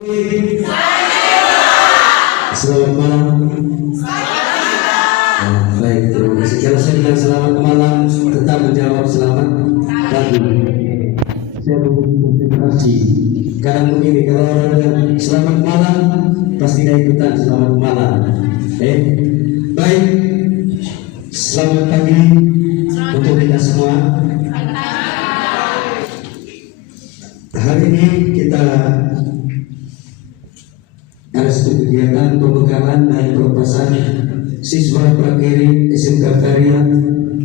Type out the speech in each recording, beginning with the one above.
Selamat malam. Baik, terima kasih. Kalau saya bilang selamat malam, tetap menjawab selamat pagi. Saya butuh konsentrasi. Kadang begini, kalau orang bilang selamat malam, pasti tidak ikutan selamat malam. Baik, selamat pagi untuk kita semua. Hari ini kita ada satu kegiatan pembekalan dan pelepasan siswa prakeri SMK Karya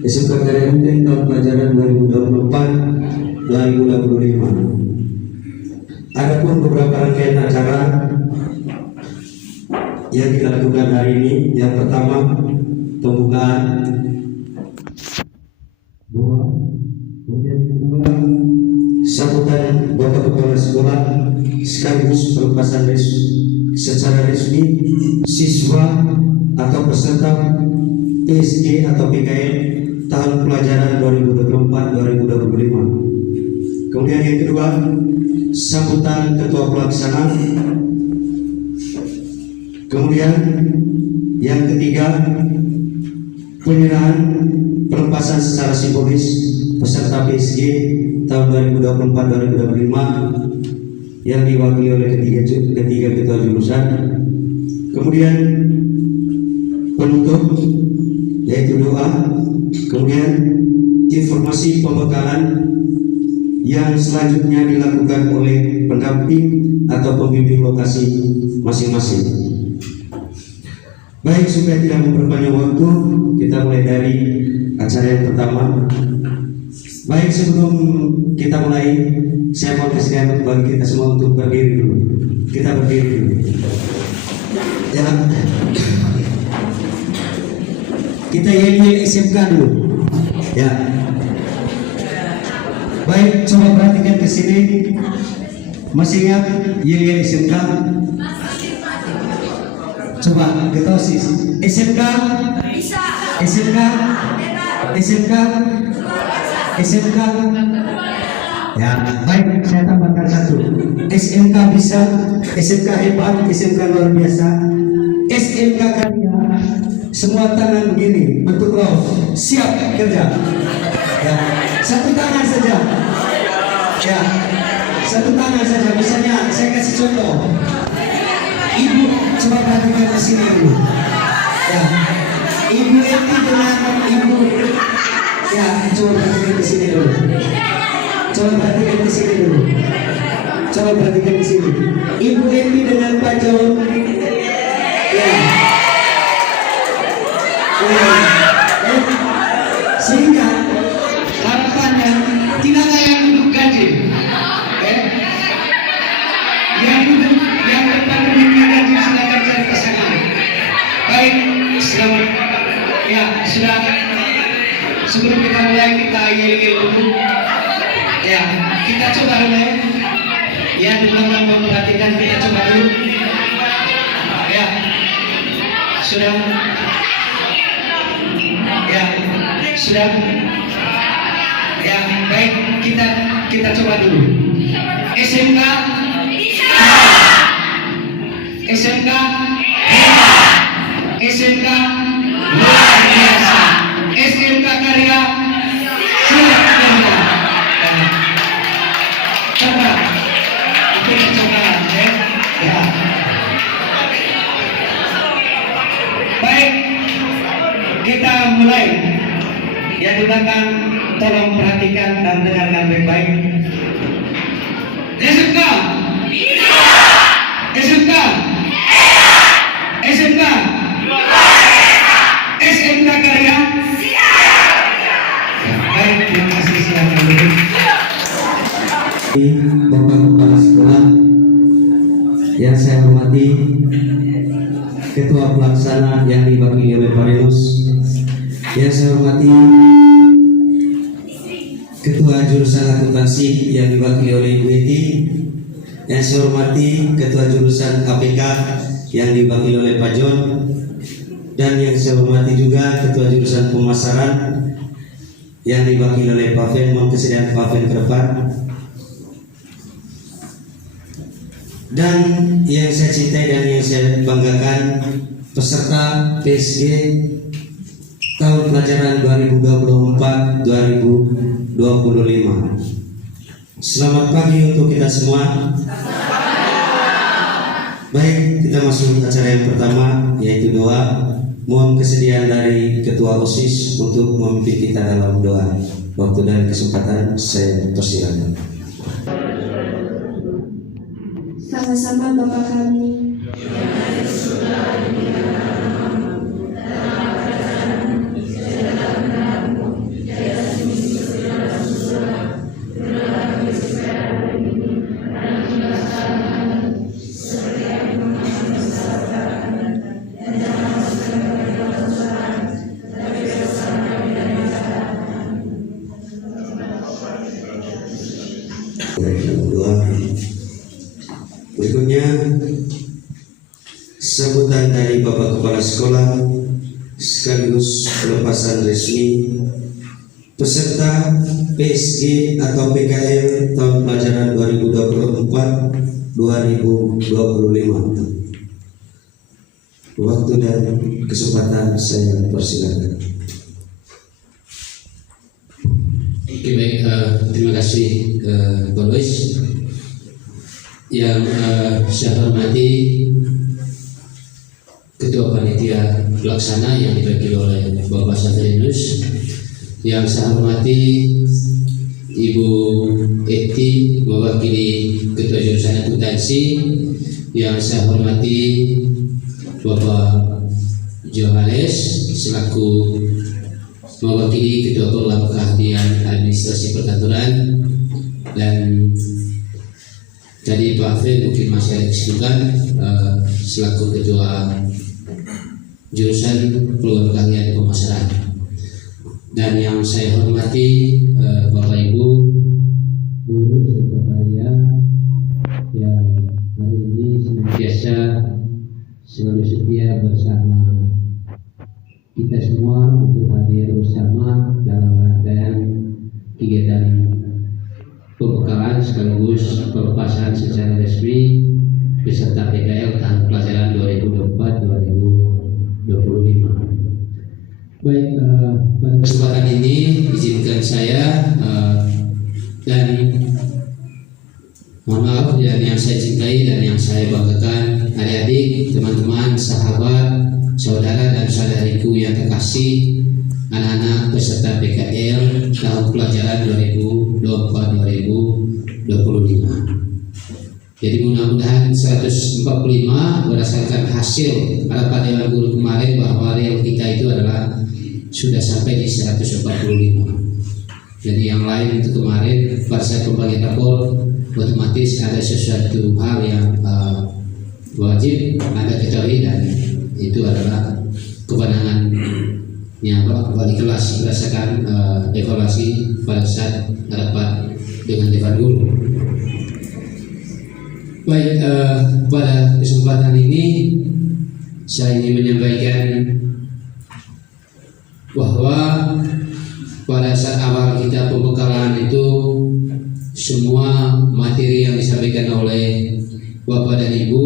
Rutin tahun pelajaran 2024-2025. Adapun beberapa rangkaian acara yang kita lakukan hari ini, yang pertama pembukaan doa, kemudian kedua sambutan Bapak Kepala Sekolah sekaligus pelepasan secara resmi siswa atau peserta PSG atau PKN tahun pelajaran 2024-2025. Kemudian yang kedua, sambutan Ketua Pelaksana. Kemudian yang ketiga, penyerahan pelepasan secara simbolis peserta PSG tahun 2024-2025 yang diwakili oleh ketiga ketua jurusan. Kemudian penutup yaitu doa, kemudian informasi pembekalan yang selanjutnya dilakukan oleh pendamping atau pembimbing lokasi masing-masing. Baik, supaya tidak memperpanjang waktu, kita mulai dari acara yang pertama. Baik, sebelum kita mulai, saya mau kasih bagi kita semua untuk berdiri dulu. Kita berdiri dulu. Ya. Kita yel SMK dulu. Ya. Baik, coba perhatikan ke sini. Masih ingat yel SMK? Coba ketosis. SMK? Bisa. SMK? SMK? SMK? Ya, baik, saya tambahkan satu. SMK bisa, SMK hebat, SMK luar biasa, SMK Karya. Semua tangan begini, bentuk love. Siap kerja. Ya, satu tangan saja. Ya, satu tangan saja. Misalnya, saya kasih contoh. Ibu, coba perhatikan di sini dulu. Ya, Ibu Eti dengan Ibu. Ya, coba perhatikan di sini dulu. Coba perhatikan di sini dulu. Coba perhatikan di sini. Ibu Eti dengan Pak John. Ya. Sehingga harapannya tidak ada yang duduk gaji. Yang depan duduk gaji silakan cari pasangan. Baik, selamat. Ya, sudah. Sebelum kita mulai kita yel-yel dulu. Ya, kita coba dulu. Ya, di belakang memperhatikan, kita coba dulu. Ya, sudah. Ya, sudah. Ya, baik, kita coba dulu. SMK. SMK. SMK luar biasa. SMK Karya. Siap kerja. Coba kita coba ya. Baik, kita mulai. Yang di belakang tolong perhatikan dan dengarkan baik-baik. SMK SMK SMK SMK Karya. Baik, terima kasih, silakan dulu. Bapak Kepala Sekolah yang saya hormati, Ketua Pelaksana yang diwakili oleh Pak Renus, yang saya hormati Ketua Jurusan Akuntansi yang diwakili oleh Ibu Eti, yang saya hormati Ketua Jurusan APK yang diwakili oleh Pak John, dan yang saya hormati juga Ketua Jurusan Pemasaran yang diwakili oleh Pak Fen. Mohon kesediaan Pak Fen ke depan. Dan yang saya cintai dan yang saya banggakan, peserta PSG tahun pelajaran 2024-2025. Selamat pagi untuk kita semua. Baik, kita masuk acara yang pertama, yaitu doa. Mohon kesediaan dari Ketua OSIS untuk memimpin kita dalam doa. Waktu dan kesempatan saya persilakan. Sama-sama Bapa kami. Berikutnya sambutan dari Bapak Kepala Sekolah sekaligus pelepasan resmi peserta PSG atau PKL tahun pelajaran 2024-2025. Waktu dan kesempatan saya persilakan. Oke, baik, terima kasih Pak Luis. Yang saya hormati Ketua Panitia Pelaksana yang diwakili oleh Bapak Safrinus, yang saya hormati Ibu Eti mewakili Ketua Jurusan Akuntansi, yang saya hormati Bapak Johannes selaku mewakili Ketua Program Keahlian Administrasi Perkantoran, dan tadi Pak Fred mungkin masih ada kesibukan selaku Ketua Jurusan Program Keahlian Pemasaran. Dan yang saya hormati Bapak Ibu guru sekretariat yang hari ini senantiasa selalu setia bersama kita semua untuk hadir bersama dalam rangkaian kegiatan pembekalan sekaligus pelepasan secara resmi peserta PKL tahun pelajaran 2024-2025. Baik, pada kesempatan ini izinkan saya dan mohon maaf dan yang saya cintai dan yang saya banggakan, adik-adik, teman-teman, sahabat, saudara dan saudariku yang terkasih, anak-anak peserta PKL tahun pelajaran 2024-2025. Jadi mudah-mudahan 145 berdasarkan hasil rapat Dewan Guru kemarin bahwa real kita itu adalah sudah sampai di 145. Jadi yang lain itu kemarin pada saat pembagian rapor otomatis ada sesuatu hal yang wajib Anda ketahui, dan itu adalah kewenangan yang wali kelas berdasarkan evaluasi pada saat rapat dengan Dewan Guru. Baik, pada kesempatan ini saya ingin menyampaikan bahwa pada saat awal kita pembekalan itu semua materi yang disampaikan oleh Bapak dan Ibu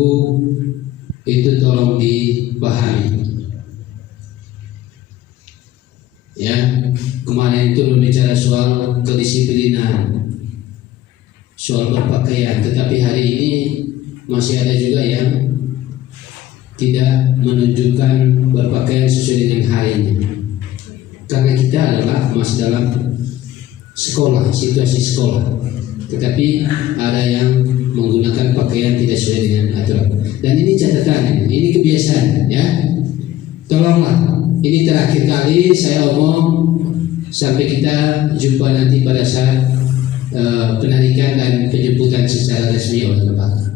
itu tolong dipahami. Ya, kemarin itu berbicara soal kedisiplinan, soal berpakaian, tetapi hari ini masih ada juga yang tidak menunjukkan berpakaian sesuai dengan harinya. Karena kita adalah masih dalam sekolah, situasi sekolah, tetapi ada yang menggunakan pakaian tidak sesuai dengan aturan. Dan ini catatan, ini kebiasaan, ya. Tolonglah, ini terakhir kali saya omong sampai kita jumpa nanti pada saat penarikan dan penjemputan secara resmi oleh lembaga.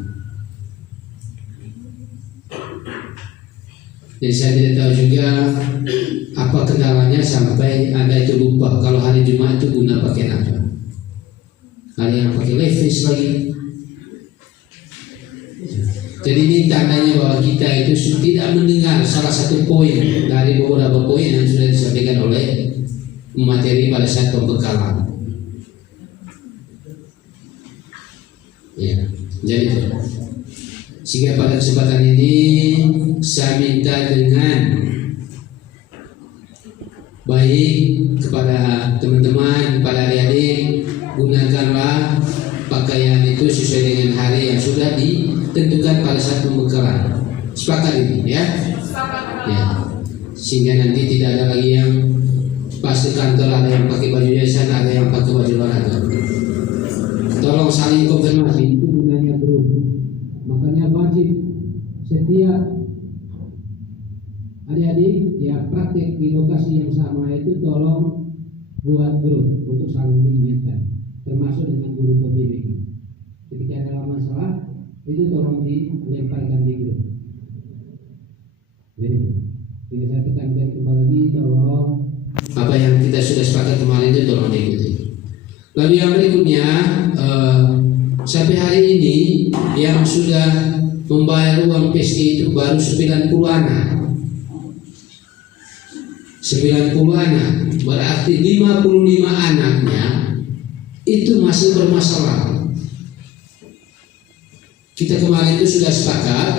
Jadi saya tidak tahu juga apa kendalanya sampai Anda itu lupa kalau hari Jumat itu guna pakaian apa. Ada yang pakai levis lagi. Jadi ini tandanya bahwa kita itu tidak mendengar salah satu poin dari beberapa poin yang sudah disampaikan oleh materi pada saat pembekalan. Ya, jadi Sehingga pada kesempatan ini saya minta dengan baik kepada teman-teman, kepada adik-adik, gunakanlah pakaian itu sesuai dengan hari yang sudah ditentukan pada saat pembekalan. Sepakat ini ya? Ya. Sehingga nanti tidak ada lagi yang pas di kantor ada yang pakai baju yayasan, ada yang pakai baju olahraga. Tolong saling konfirmasi, itu gunanya grup. Makanya wajib setiap adik-adik yang praktek di lokasi yang sama itu tolong buat grup untuk saling mengingatkan, termasuk dengan guru PBB. Ketika ada masalah itu tolong dilemparkan di grup. Jadi saya tekankan kembali lagi, tolong apa yang kita sudah sepakat kemarin itu tolong diikuti. Lalu yang berikutnya, sampai hari ini yang sudah membayar uang PSG itu baru 90 anak. 90 anak, berarti 55 anaknya itu masih bermasalah. Kita kemarin itu sudah sepakat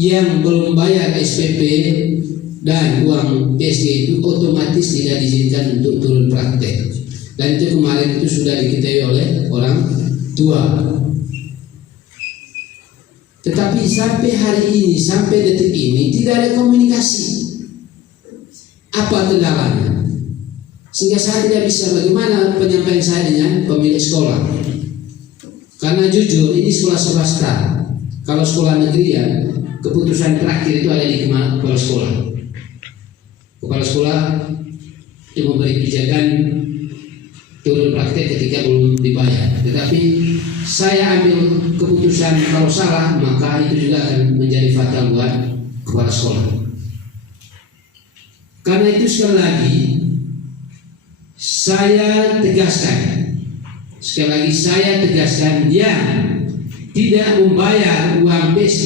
yang belum bayar SPP dan uang PSG itu otomatis tidak diizinkan untuk turun praktek. Dan itu kemarin itu sudah diketahui oleh orang tua. Tetapi sampai hari ini, sampai detik ini tidak ada komunikasi. Apa kendalanya? Sehingga saya tidak bisa bagaimana penyampaian saya dengan pemilik sekolah. Karena jujur ini sekolah swasta. Kalau sekolah negeri ya keputusan terakhir itu ada di kepala sekolah. Kepala sekolah itu memberi kebijakan turun praktek ketika belum dibayar. Tetapi saya ambil keputusan kalau salah maka itu juga akan menjadi fatal buat kepala sekolah. Karena itu sekali lagi saya tegaskan yang tidak membayar uang PSG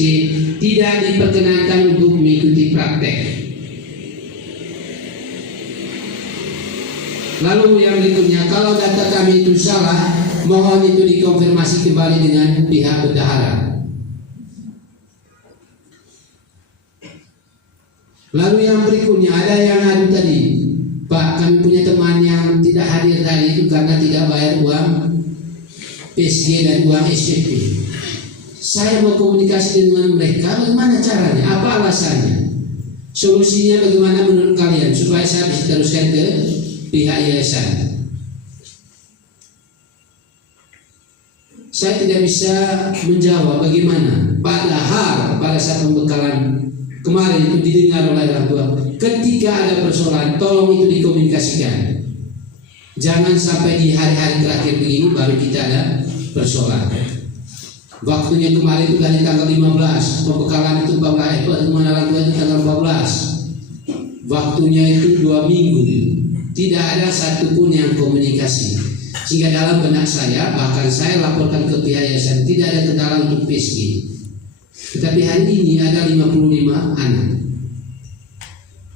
tidak diperkenankan untuk mengikuti praktek. Lalu yang berikutnya, kalau data kami itu salah, mohon itu dikonfirmasi kembali dengan pihak bendahara. Lalu yang berikutnya, ada yang adu tadi, Pak, kami punya teman yang tidak hadir tadi itu karena tidak bayar uang PSG dan uang SPP. Saya mau komunikasi dengan mereka, bagaimana caranya, apa alasannya, solusinya bagaimana menurut kalian supaya saya bisa teruskan ke pihak yayasan. Saya tidak bisa menjawab bagaimana, padahal pada saat pembekalan kemarin itu didengar oleh orang tua, ketika ada persoalan tolong itu dikomunikasikan. Jangan sampai di hari-hari terakhir begini baru kita ada persoalan. Waktunya kemarin itu dari tanggal 15, pembekalan itu pertemuan orang tua itu tanggal 14. Waktunya itu 2 minggu. Tidak ada satupun yang komunikasi. Sehingga dalam benak saya, bahkan saya laporkan ke pihak yayasan, tidak ada kendala untuk PSG. Tetapi hari ini ada 55 anak.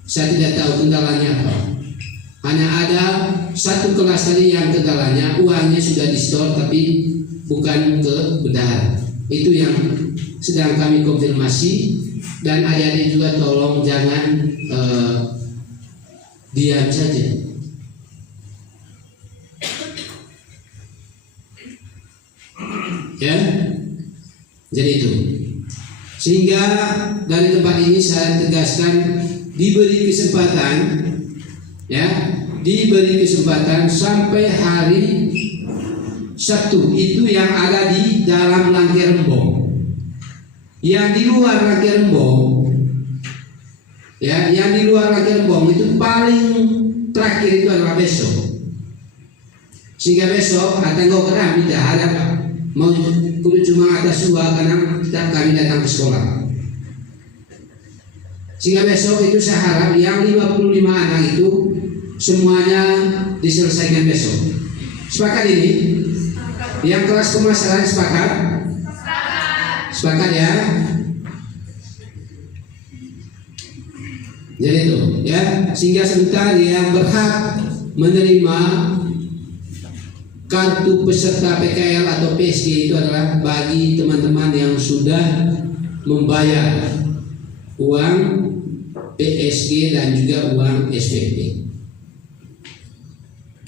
Saya tidak tahu kendalanya apa. Hanya ada satu kelas tadi yang kendalanya uangnya sudah di-store tapi bukan ke bendahara. Itu yang sedang kami konfirmasi. Dan adik-adik juga tolong jangan diam saja. Ya, jadi itu. Sehingga dari tempat ini saya tegaskan diberi kesempatan, ya, diberi kesempatan sampai hari Sabtu itu yang ada di dalam Langke-Rembong. Yang di luar Langke-Rembong, ya, yang di luar Langke-Rembong itu paling terakhir itu adalah besok. Sehingga besok atau keram tidak ada mau kudu cuma atas dua karena kita kami datang ke sekolah. Sehingga besok itu saya harap yang 55 anak itu semuanya diselesaikan besok. Sepakat ini? Yang kelas pemasaran sepakat? Sepakat ya? Jadi itu ya, sehingga sebentar yang berhak menerima kartu peserta PKL atau PSG itu adalah bagi teman-teman yang sudah membayar uang PSG dan juga uang SPP.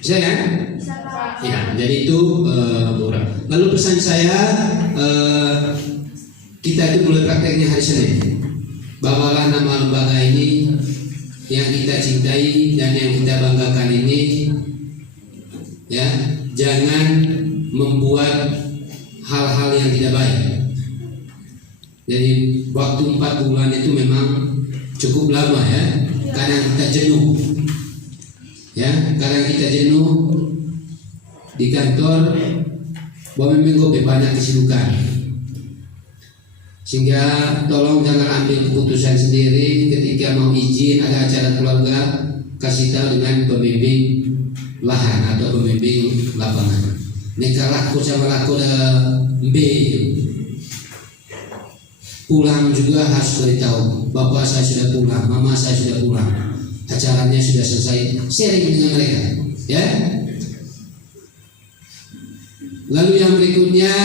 Bisa ya? Ya, jadi itu murah. Lalu pesan saya, kita itu mulai prakteknya hari Senin. Bawalah nama lembaga ini yang kita cintai dan yang kita banggakan ini, ya. Jangan membuat hal-hal yang tidak baik. Jadi waktu 4 bulan itu memang cukup lama ya. Kadang kita jenuh, ya. Kadang kita jenuh di kantor, bahwa minggu banyak kesibukan. Sehingga tolong jangan ambil keputusan sendiri ketika mau izin ada acara keluarga, kasih tahu dengan pembimbing lahan atau pembimbing lapangan. Nikah laku sama laku B itu. Pulang juga harus beritahu, bapak saya sudah pulang, mama saya sudah pulang, acaranya sudah selesai, sharing dengan mereka, ya. Lalu yang berikutnya,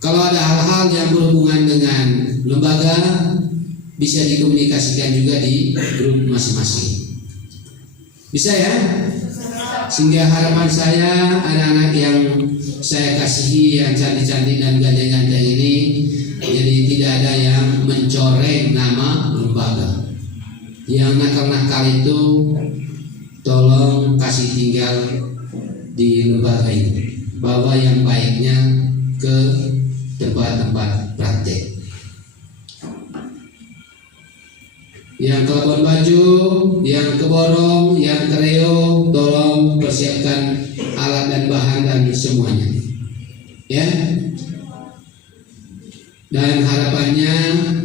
kalau ada hal-hal yang berhubungan dengan lembaga, bisa dikomunikasikan juga di grup masing-masing. Bisa ya? Sehingga harapan saya anak-anak yang saya kasihi, yang cantik-cantik dan ganteng-ganteng ini, jadi tidak ada yang mencoreng nama lembaga. Yang nakal-nakal itu tolong kasih tinggal di lembaga ini. Bawa yang baiknya ke tempat-tempat praktek. Yang ke Labuan Bajo, yang ke Borong, yang ke Reo, tolong persiapkan alat dan bahan dan semuanya, ya. Dan harapannya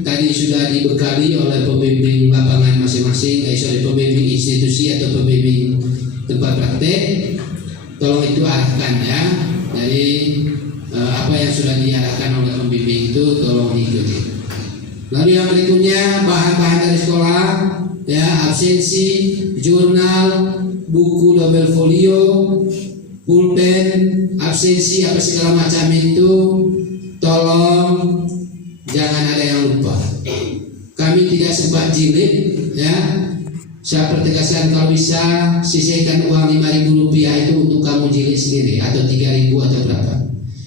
tadi sudah dibekali oleh pembimbing lapangan masing-masing, pembimbing institusi atau pembimbing tempat praktek. Tolong itu arahkan ya. Jadi apa yang sudah diarahkan oleh pembimbing itu tolong diikuti. Lalu yang berikutnya bahan-bahan dari sekolah, ya, absensi, jurnal, buku double folio, pulpen, absensi apa segala macam itu, tolong jangan ada yang lupa. Kami tidak sempat jilid, ya. Saya pertegaskan kalau bisa sisihkan uang Rp5.000 itu untuk kamu jilid sendiri atau 3.000 atau berapa,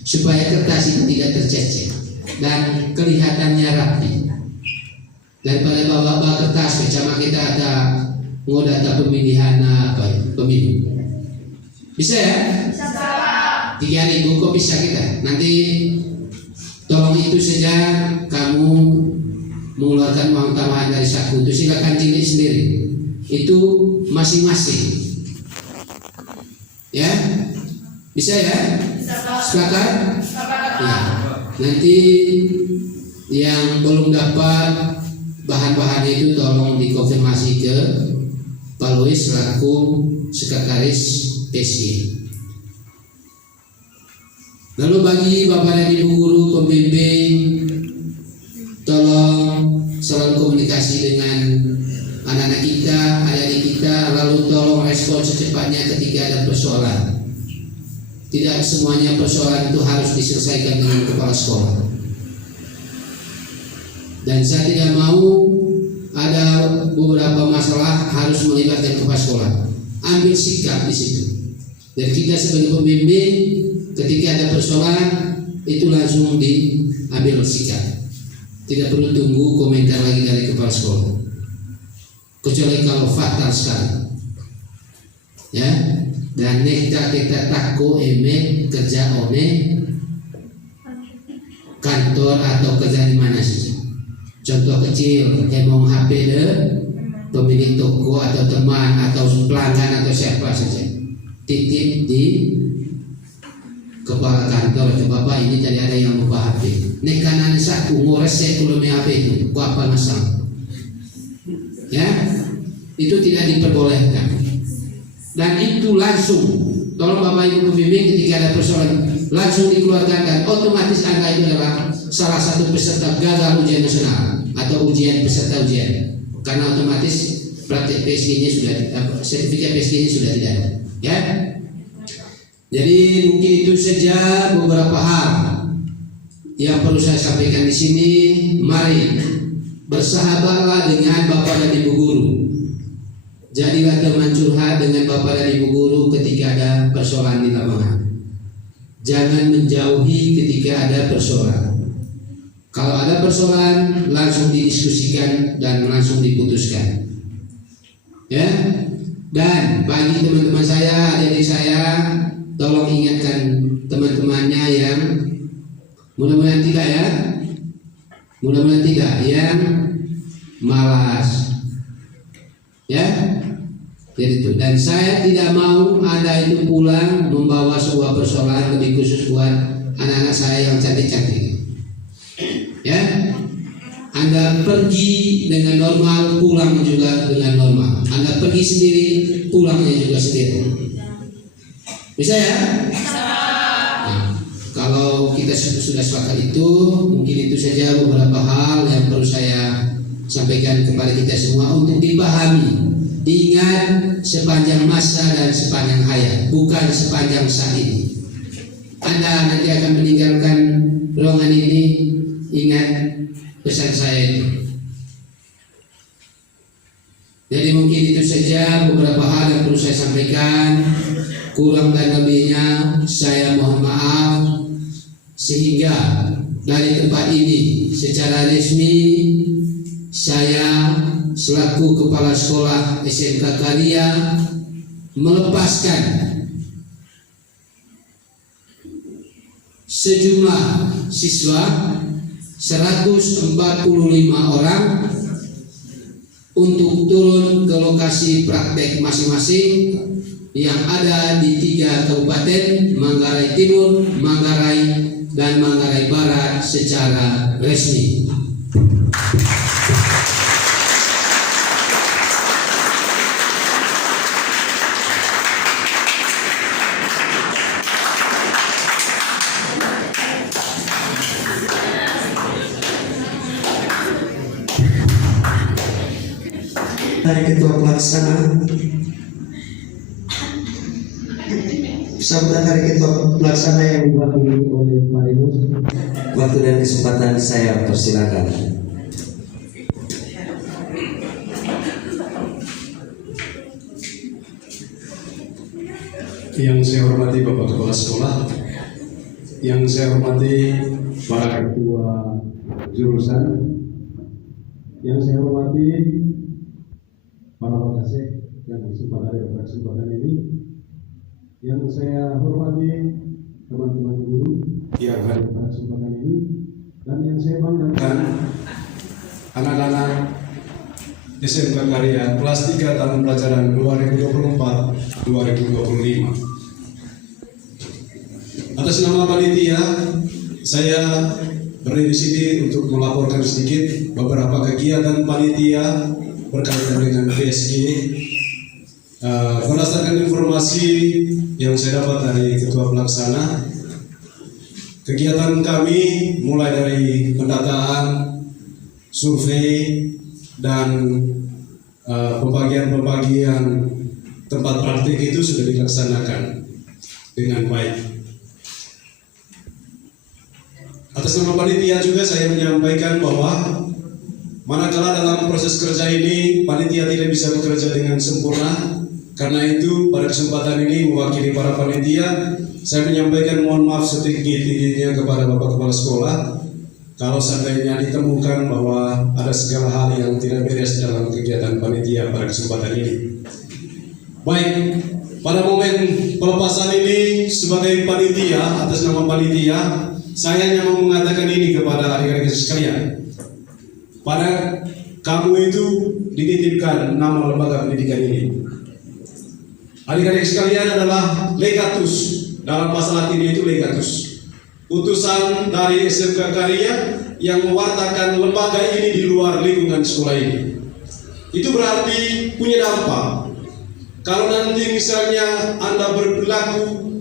supaya kertas itu tidak tercecer dan kelihatannya rapi. Daripada bawa kertas bersama kita ada data pemilihan pemilu. Bisa ya? Bisa. 3.000 kok bisa kita. Nanti tolong itu saja kamu mengeluarkan uang tambahan dari saku itu silakan jilid sendiri. Itu masing-masing. Ya? Bisa ya? Sepakat? Ya. Nanti yang belum dapat bahan-bahan itu tolong dikonfirmasi ke Pak Luis selaku sekretaris PSG. Lalu bagi Bapak dan Ibu guru pembimbing, tolong selalu komunikasi dengan anak-anak kita, adik-adik kita, lalu tolong respon secepatnya ketika ada persoalan. Tidak semuanya persoalan itu harus diselesaikan dengan kepala sekolah. Dan saya tidak mau ada beberapa masalah harus melibatkan kepala sekolah. Ambil sikap di situ. Dan kita sebagai pembimbing, ketika ada persoalan itu langsung diambil sikap. Tidak perlu tunggu komentar lagi dari kepala sekolah. Kecuali kalau fatal sekali. Ya. Dan kita takut emek kerja one kantor atau kerja di mana saja. Contoh kecil, emong HP pemilik toko atau teman atau pelanggan atau siapa saja, titip di kepala kantor, ke bapak ini tadi ada yang lupa HP. Nek kanan saku ngores saya kulome HP itu, apa masalah? Ya, itu tidak diperbolehkan. Dan itu langsung, tolong bapak ibu pembimbing ketika ada persoalan langsung dikeluarkan dan otomatis Anda itu adalah salah satu peserta gagal ujian nasional atau ujian peserta ujian, karena otomatis praktek PSG-nya sudah, sertifikat PSG-nya sudah tidak ada. Ya, Jadi mungkin itu saja beberapa hal yang perlu saya sampaikan di sini. Mari bersahabatlah dengan Bapak dan Ibu guru. Jadilah teman curhat dengan Bapak dan Ibu guru ketika ada persoalan di lapangan. Jangan menjauhi ketika ada persoalan. Kalau ada persoalan, langsung didiskusikan dan langsung diputuskan. Ya. Dan bagi teman-teman saya, adik saya, tolong ingatkan teman-temannya yang mudah-mudahan tidak ya, mudah-mudahan tidak yang malas, ya. Jadi itu. Dan saya tidak mau Anda itu pulang membawa sebuah persoalan, lebih khusus buat anak-anak saya yang cantik-cantik. Ya, Anda pergi dengan normal, pulang juga dengan normal. Anda pergi sendiri, pulangnya juga sendiri. Bisa ya? Nah, kalau kita sudah sepakat itu, mungkin itu saja beberapa hal yang perlu saya sampaikan kepada kita semua untuk dipahami. Ingat, sepanjang masa dan sepanjang hayat, bukan sepanjang saat ini. Anda nanti akan meninggalkan ruangan ini, ingat pesan saya itu. Jadi mungkin itu saja beberapa hal yang perlu saya sampaikan. Kurang dan lebihnya saya mohon maaf. Sehingga dari tempat ini secara resmi saya selaku Kepala Sekolah SMK Karya melepaskan sejumlah siswa 145 orang untuk turun ke lokasi praktek masing-masing yang ada di 3 kabupaten, Manggarai Timur, Manggarai, dan Manggarai Barat secara resmi. Dari Ketua Pelaksana, sambutan dari Ketua Pelaksana yang diwakili oleh Pak Remus. Waktu dan kesempatan saya persilakan. Yang saya hormati Bapak Kepala Sekolah, yang saya hormati para ketua jurusan, yang saya hormati para wakasek yang kesempatan ini, yang saya hormati teman-teman guru yang hadir pada kesempatan ini, dan yang saya banggakan anak-anak SMK Karya kelas 3 tahun pelajaran 2024-2025. Atas nama panitia, saya berdiri di sini untuk melaporkan sedikit beberapa kegiatan panitia berkaitan dengan PSG. Berdasarkan informasi yang saya dapat dari Ketua Pelaksana, kegiatan kami mulai dari pendataan, survei, dan pembagian tempat praktik itu sudah dilaksanakan dengan baik. Atas nama panitia juga saya menyampaikan bahwa manakala dalam proses kerja ini panitia tidak bisa bekerja dengan sempurna, karena itu pada kesempatan ini mewakili para panitia saya menyampaikan mohon maaf setinggi-tingginya kepada Bapak Kepala Sekolah kalau seandainya ditemukan bahwa ada segala hal yang tidak beres dalam kegiatan panitia pada kesempatan ini. Baik, pada momen pelepasan ini sebagai panitia, atas nama panitia, saya hanya mau mengatakan ini kepada adik-adik sekalian. Pada kamu itu dititipkan nama lembaga pendidikan ini. Adik-adik sekalian adalah legatus, dalam bahasa Latin itu legatus. Utusan dari SMK Karya yang mewartakan lembaga ini di luar lingkungan sekolah ini. Itu berarti punya dampak. Kalau nanti misalnya Anda berperilaku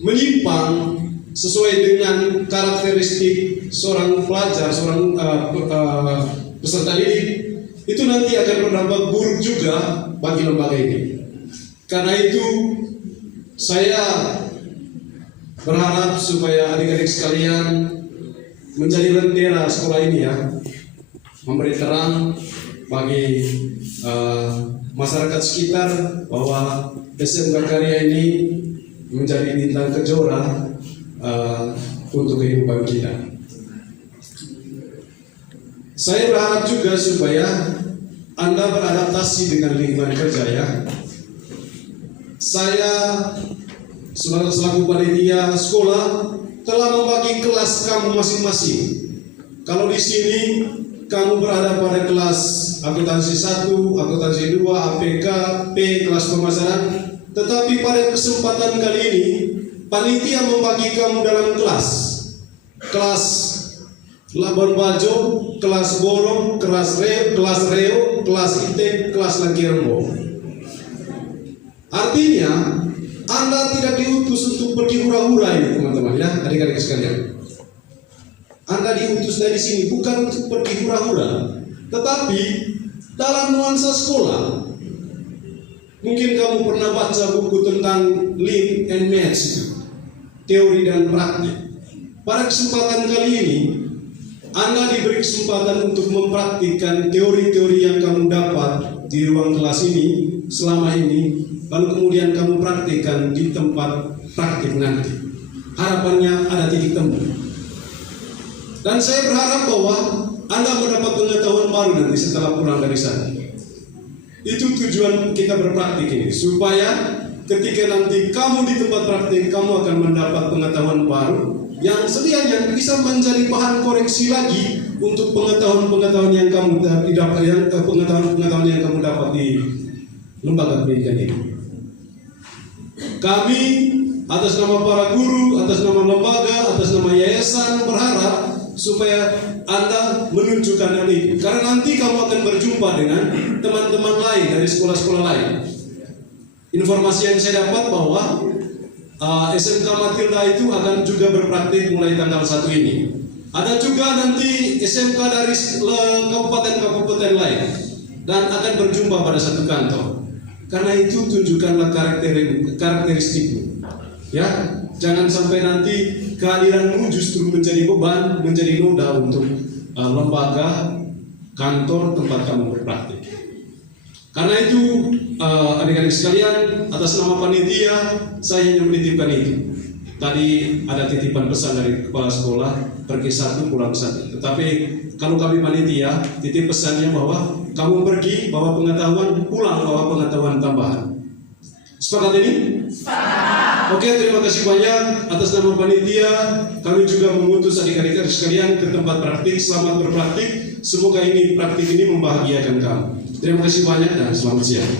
menyimpang sesuai dengan karakteristik seorang pelajar, seorang peserta didik, itu nanti akan berdampak buruk juga bagi lembaga ini. Karena itu Saya berharap supaya adik-adik sekalian menjadi lentera sekolah ini ya, memberi terang bagi masyarakat sekitar bahwa SMK Karya ini menjadi bintang kejora untuk kehidupan kita. Saya berharap juga supaya Anda beradaptasi dengan lingkungan kerja ya. Saya selaku panitia sekolah telah membagi kelas kamu masing-masing. Kalau di sini kamu berada pada kelas akuntansi 1, akuntansi 2, APK, P, kelas pemasaran. Tetapi pada kesempatan kali ini, panitia membagi kamu dalam kelas. Kelas Labuan Bajo, kelas Borong, kelas Reo, kelas Itek, kelas Langkirmo. Artinya, Anda tidak diutus untuk pergi hura-hura ini teman-teman ya, adik-adik sekalian. Anda diutus dari sini bukan untuk pergi hura-hura, tetapi dalam nuansa sekolah. Mungkin kamu pernah baca buku tentang Link and Match itu, teori dan praktik. Pada kesempatan kali ini, Anda diberi kesempatan untuk mempraktikkan teori-teori yang kamu dapat di ruang kelas ini selama ini, lalu kemudian kamu praktikkan di tempat praktik nanti. Harapannya ada titik temu. Dan saya berharap bahwa Anda mendapat pengetahuan baru nanti setelah pulang dari sana. Itu tujuan kita berpraktik ini, supaya ketika nanti kamu di tempat praktik, kamu akan mendapat pengetahuan baru yang sekiranya bisa menjadi bahan koreksi lagi untuk pengetahuan-pengetahuan yang kamu dapat, pengetahuan yang kamu dapat di lembaga pendidikan ini. Kami atas nama para guru, atas nama lembaga, atas nama yayasan berharap supaya Anda menunjukkan ini, karena nanti kamu akan berjumpa dengan teman-teman lain dari sekolah-sekolah lain. Informasi yang saya dapat bahwa SMK Matilda itu akan juga berpraktik mulai tanggal 1 ini. Ada juga nanti SMK dari kabupaten-kabupaten lain dan akan berjumpa pada satu kantor. Karena itu tunjukkanlah karakteristikmu. Ya, jangan sampai nanti kehadiranmu justru menjadi beban, menjadi noda untuk lembaga, kantor tempat kamu berpraktik. Karena itu adik-adik sekalian, atas nama panitia saya hanya menitipkan itu. Tadi ada titipan pesan dari kepala sekolah, pergi 1 pulang 1. Tetapi kalau kami panitia, titip pesannya bahwa kamu pergi bawa pengetahuan, pulang bawa pengetahuan tambahan. Sepakat ini? Sepakat. Oke, terima kasih banyak atas nama panitia. Kami juga mengutus adik-adik sekalian ke tempat praktik. Selamat berpraktik. Semoga ini praktik ini membahagiakan kamu. Terima kasih banyak dan selamat siang.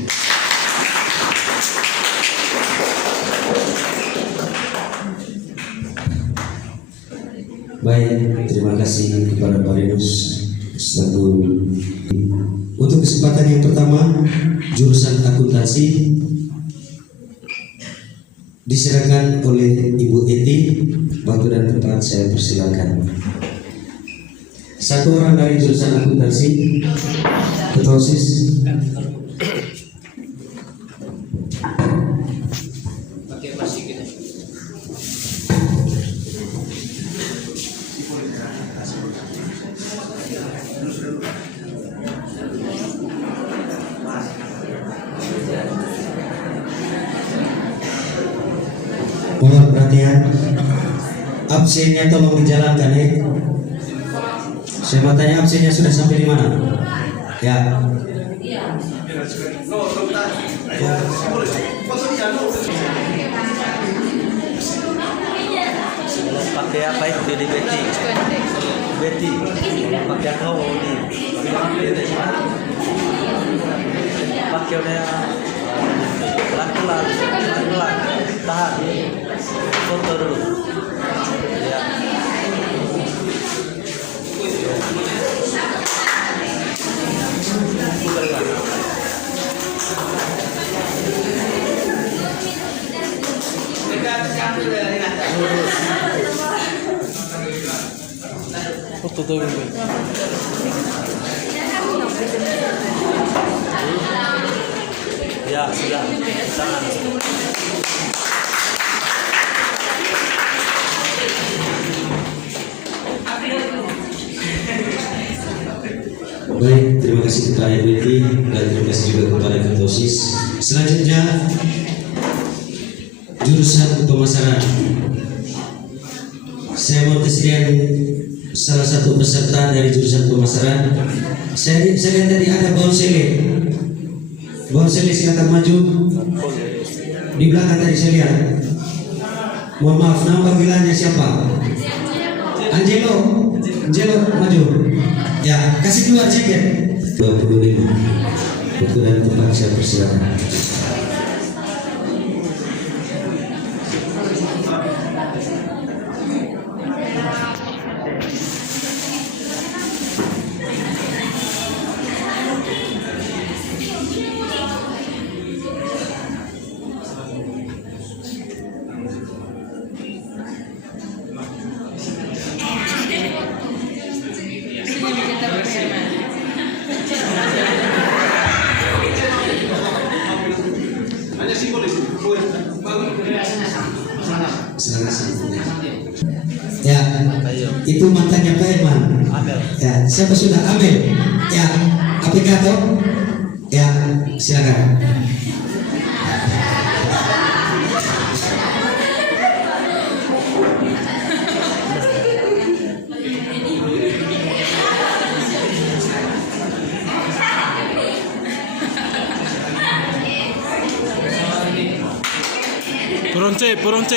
Baik, terima kasih kepada Pak Renus selaku. Untuk kesempatan yang pertama, jurusan akuntansi diserahkan oleh Ibu Eti. Waktu dan tempat saya persilakan. Satu orang dari jurusan akuntansi, Ketua OSIS. Mohon perhatian, absennya tolong dijalankan ya. Saya mau tanya absennya sudah sampai di mana? Ya. Pakai apa itu di Betty? Betty, pakai kau di pakai udah pelan-pelan, tahan, foto dulu. Ya. Foto dulu. Ya, sudah. Tangan. Baik, terima kasih kepada Betty dan terima kasih juga kepada Ketua. Selanjutnya jurusan pemasaran. Saya mau teslian salah satu peserta dari jurusan pemasaran. Saya lihat tadi ada Bonsele. Bonsele silakan maju. Di belakang tadi saya lihat. Mohon maaf, nama panggilannya siapa? Angelo. Angelo maju. Ya, kasih keluar jaket. 25. Betul dan tepat, saya persilakan. Ya, itu mantannya Pak Herman. Ya, siapa sudah Amel? Ya, aplikator. Ya, silakan. Purun C.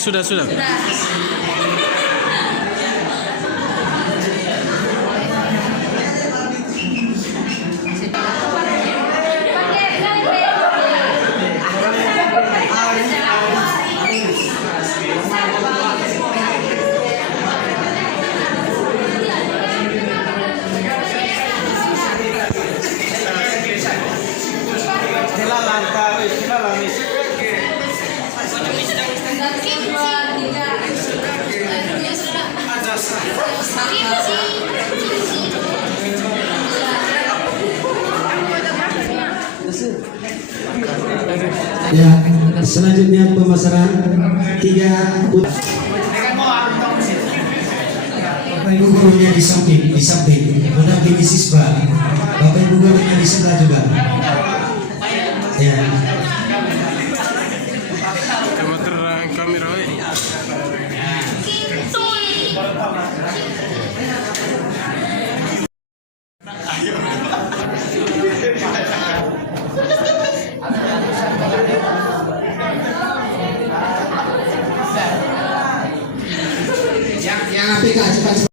Sudah. Ya, selanjutnya pemasaran 3 Bapak Ibu gurunya di samping, mendampingi siswa. Bapak Ibu gurunya di sebelah juga. Ya. Yang APK cepat.